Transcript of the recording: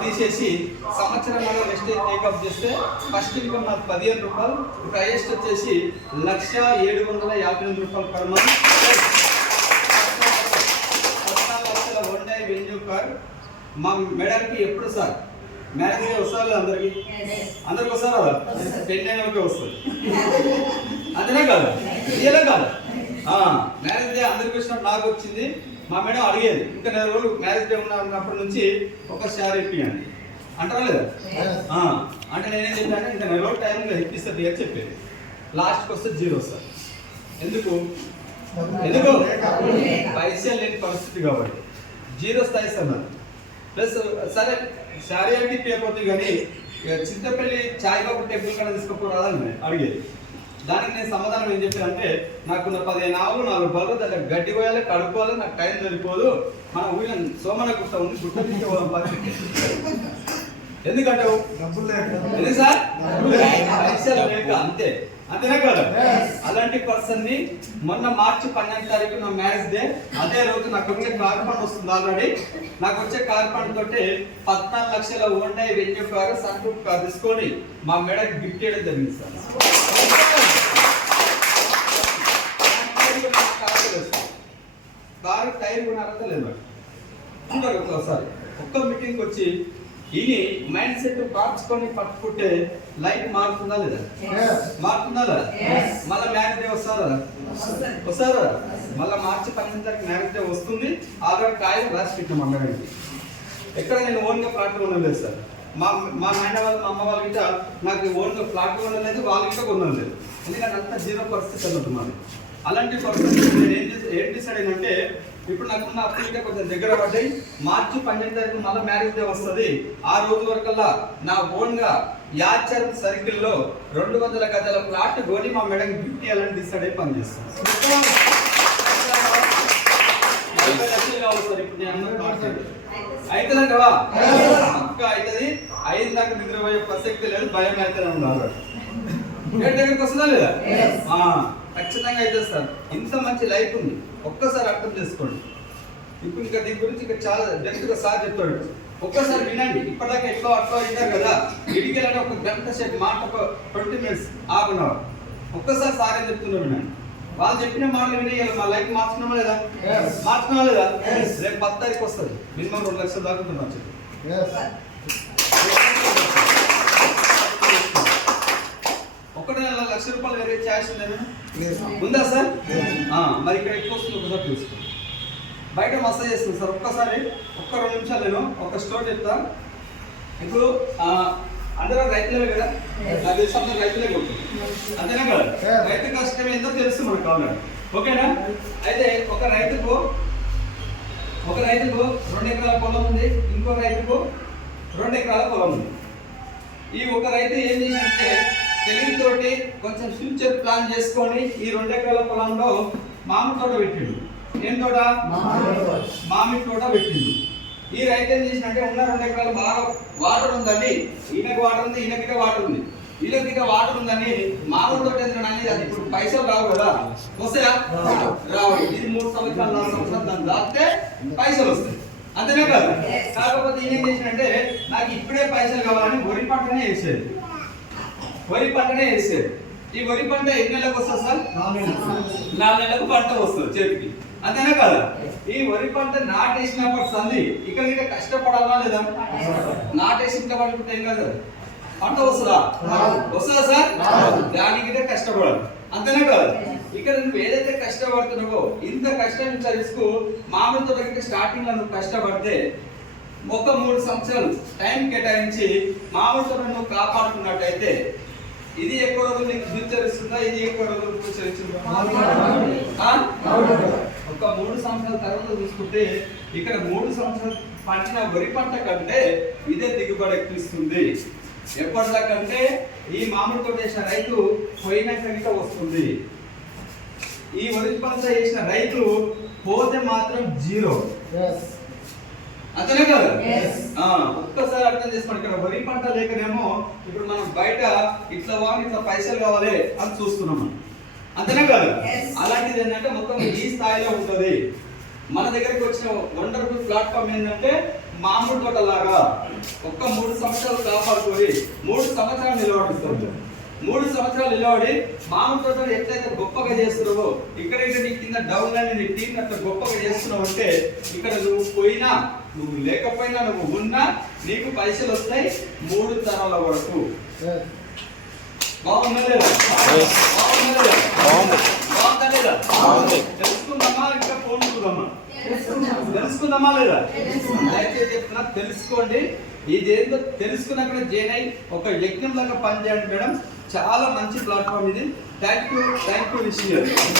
తీసేసి సంవత్సరం next take up చేస్తే ఫస్ట్ ఇన్కమ్ నాకు పదిహేను రూపాయలు ఇప్పుడు హైయెస్ట్ వచ్చేసి లక్ష ఏడు వందల యాభై ఎనిమిది రూపాయలు పర్ మంత్ లక్షల వన్ డే వెన్యూ కార్ మా మేడంకి ఎప్పుడు సార్? మ్యారేజ్ వస్తారు అందరికి? అందరికి వస్తారా? కదా పెళ్ళి అయినకే వస్తుంది. అంతేనా కాదు. ఇదేనా కాదు. మ్యారేజ్ డే అందరికి వచ్చినప్పుడు నాకు వచ్చింది మా మేడం అడిగేది ఇంకా నెల రోజులు మ్యారేజ్ డే ఉన్న ఉన్నప్పటి నుంచి ఒక షేర్ ఇప్పియండి. అంటారా లేదా? అంటే నేనేం చెప్పాను ఇంకా నెల రోజులు టైంలో ఇప్పిస్తుంది అని చెప్పేది. లాస్ట్కి వస్తే జీరో సార్. ఎందుకు? ఎందుకు? పైసలు లేని పరిస్థితి కాబట్టి. జీరో స్థాయి సార్ ప్లస్ సరే శారీ అంటే పేపోతుంది కానీ చింతపల్లి చాయ్ బాబు టెంపుల్ కాడ తీసుకుపోరాదని అడిగేది. దానికి నేను సమాధానం ఏం చెప్పానంటే నాకున్న పదిహేను ఆవులు నాలుగు బళ్ళు దాంట్లో గడ్డి పోయాలి కడుక్కోవాలి నాకు టైం సరిపోదు మన ఊళ్ళో సోమన గుట్ట ఉంది గుట్ట పోదాం పది. ఎందుకంటే డబ్బులు లేక. సార్? పైసలు లేక అంతే. అంతేనా కదా? అలాంటి పర్సన్ని మొన్న మార్చి పన్నెండు తారీఖు నా మ్యారేజ్ డే అదే రోజు నాకు వచ్చే కార్ ఫండ్ వస్తుంది ఆల్రెడీ. నాకు వచ్చే కార్ ఫండ్ తోటి పద్నాలుగు లక్షల ఓన్డై వెన్యూ కారు సన్ కార్ తీసుకొని మా మేడకి గిఫ్ట్ చేయడం జరిగింది సార్. కారు టైర్ కొనారంతా లేదు చూడాలి ఒకసారి ఒక్క మీటింగ్ వచ్చి ఇని మైండ్ సెట్ మార్చుకొని పట్టుకుంటే లైఫ్ మారుతుందా లేదా? మారుతుందా లేదా. మళ్ళీ మ్యారేజ్ డే వస్తారా వస్తారా మళ్ళీ మార్చి పన్నెండు తారీఖు మ్యారేజ్ డే వస్తుంది ఆల్రెడీ కాయలు రాసి పెట్టాం అమ్మగారికి ఎక్కడ నేను ఓన్గా ప్లాట్ కొనలేదు సార్. మా మా నాయన వాళ్ళు మా అమ్మ వాళ్ళ గిట్ట నాకు ఓన్గా ప్లాట్ కొనలేదు వాళ్ళ గిట్ట కొనలేదు ఎందుకంటే అంత జీరో పరిస్థితి అన్నట్టు మాది. అలాంటి పరిస్థితి నేను ఏం చేసి ఏం డిసైడ్ అయినంటే ఇప్పుడు నాకున్న అప్పులు గిట్ట కొంచెం దగ్గర పడ్డాయి. మార్చి పన్నెండు తారీఖు మళ్ళీ మ్యారేజ్ డే వస్తుంది. ఆ రోజు వరకల్లా నా ఓన్గా యాచర్ సర్కిల్లో రెండు వందల గజాల ప్లాట్ కొని మా మేడం గిఫ్ట్ ఇవ్వాలని డిసైడ్ అయి పనిచేస్తాను అవుతుందంటవా పక్క అవుతుంది. అయిన దాకా నిద్రపోయే ప్రసక్తి లేదు భయం అవుతుంది ఉన్నారు దగ్గరికి వస్తుందా లేదా? ఖచ్చితంగా అయితే సార్ ఇంత మంచి లైఫ్ ఉంది. ఒక్కసారి అర్థం చేసుకోండి. ఇప్పుడు ఇంకా దీని గురించి ఇంకా చాలా డెప్త్గా సార్ చెప్తాడు. ఒక్కసారి వినండి. ఇప్పటిదాకా ఎట్లో అట్లో అయినారు కదా ఇడికెళ్ళని ఒక గంట సేపు మాట ఒక twenty minutes half an hour ఒక్కసారి సార్ ఏం చెప్తున్నారు వినండి. వాళ్ళు చెప్పిన మాటలు విని ఇవాళ మా లైఫ్ మార్చుకున్నామా లేదా? Yes. మార్చుకున్నామా లేదా. రేపు పది తారీఖు వస్తుంది. మినిమం రెండు లక్షలు దాకా ఉంటుంది వచ్చి ఒకటి నెల లక్ష రూపాయలు వేరే ఉందేనా? ఉందా సార్? మరి ఇక్కడ ఎక్కువ వస్తుంది ఒకసారి చూసుకో. బయట మసాజ్ చేస్తుంది సార్. ఒక్కసారి ఒక్క రెండు నిమిషాలు నేను ఒక స్టోర్ చెప్తా. ఇప్పుడు అందరూ రైతులే కదా. నాకు తెలిసి అందరూ రైతులే కొడుతుంది అంతేనా కదా. రైతు కష్టం ఏందో తెలుసు మనకు కావాలి ఓకేనా? అయితే ఒక రైతుకు ఒక రైతుకు రెండు ఎకరాల పొలం ఉంది. ఇంకో రైతుకు రెండు ఎకరాల పొలం ఉంది. ఈ ఒక రైతు ఏం చేసిందంటే తెలివితోటి కొంచెం ఫ్యూచర్ ప్లాన్ చేసుకొని ఈ రెండు ఎకరాల పొలంలో మామిడి తోట పెట్టిండు. ఏం తోట? మామిడి తోట. పెట్టిండు. ఈ రైతు ఏం చేసినంటే ఉన్న రెండు ఎకరాలు బాగా వాటర్ ఉందని ఈయనకి వాటర్ ఉంది ఈయనకిట వాటర్ ఉంది. వీళ్ళకిట వాటర్ ఉందని మామిడి తోట ఎందుకు అనేది అది ఇప్పుడు పైసలు రావు కదా. వస్తాయా? రావు. ఇది మూడు సంవత్సరాలు నాలుగు సంవత్సరాలు దాన్ని దాటితే పైసలు వస్తాయి. అంతేనే కదా. కాకపోతే ఈయన ఏం చేసినంటే నాకు ఇప్పుడే పైసలు కావాలని వరి పంటనే వేసేది వరి పంటనే వేసేది. ఈ వరి పంట ఎన్ని నెలలకు వస్తుంది సార్? నాలుగు నెలలకు. పంట వస్తుంది చేతికి. అంతేనా కదా? ఈ వరి పంట నాటేసినప్పటి సంది ఇక్కడ ఇక్కడ కష్టపడాలా లేదా? నాటేసిన పడుకుంటే ఏం కాదు? పంట వస్తుందా. వస్తుందా సార్. దానికి కష్టపడాలి. అంతేనా కదా? ఇక్కడ నువ్వు ఏదైతే కష్టపడుతున్నావో ఇంత కష్టం ఇంత రిస్క్ మామూలు తోటకి స్టార్టింగ్లో నువ్వు కష్టపడితే ఒక మూడు సంవత్సరాలు టైం కేటాయించి మామూలు తోట నువ్వు కాపాడుకున్నట్టయితే ఇది ఎక్కువ రోజులు నీకు ఫ్యూచర్ ఇస్తుందా ఇది ఎక్కువ రోజులు ఫ్యూచర్ ఇస్తుందా? ఒక మూడు సంవత్సరాల తర్వాత చూసుకుంటే ఇక్కడ మూడు సంవత్సరాలు పండిన వరి పంట కంటే ఇదే దిగుబడి ఎక్కిస్తుంది ఎప్పటిదాకంటే ఈ మామిడి తోట వేసిన రైతు పోయినాక ఇంకా వస్తుంది. ఈ వరి పంట వేసిన రైతు పోతే మాత్రం జీరో. అంతేనే కదా? ఒక్కసారి అర్థం చేసుకోండి. ఇక్కడ వరి పంట లేకనేమో ఇప్పుడు మనం బయట ఇట్లా వాని ఇట్లా పైసలు కావాలి అని చూస్తున్నాం మనం. అంతేనే కదా. అలాంటిది ఏంటంటే మొత్తం ఈ స్థాయిలో ఉంటది. మన దగ్గరికి వచ్చిన వండర్ఫుల్ ప్లాట్ఫామ్ ఏంటంటే మామూలు తోటలాగా ఒక్క మూడు సంవత్సరాలు కాపాడుకొని మూడు సంవత్సరాలు నిలబడుతుంది. మూడు సంవత్సరాలు నిలబడి మామూలు ఎట్లయితే గొప్పగా చేస్తున్నావో ఇక్కడ ఇక్కడ నీ కింద డౌన్ అని నీ టీం అట్లా గొప్పగా చేస్తున్నావు అంటే ఇక్కడ నువ్వు పోయినా నువ్వు లేకపోయినా నువ్వు ఉన్నా నీకు పైసలు వస్తాయి మూడు తరాల వరకు. బాగుందా లేదా? బాగుందా. తెలుసుకుందామా? ఇంకా ఫోన్ చూద్దామా? తెలుసుకుందామా లేదా? దయచేసి చెప్తున్నా తెలుసుకోండి. ఇదేందో తెలుసుకున్నాక జైన్ అయి ఒక యజ్ఞం లాగా పనిచేయండి మేడం. చాలా మంచి ప్లాట్ఫామ్ ఇది. థ్యాంక్ యూ థ్యాంక్ యూ విషయం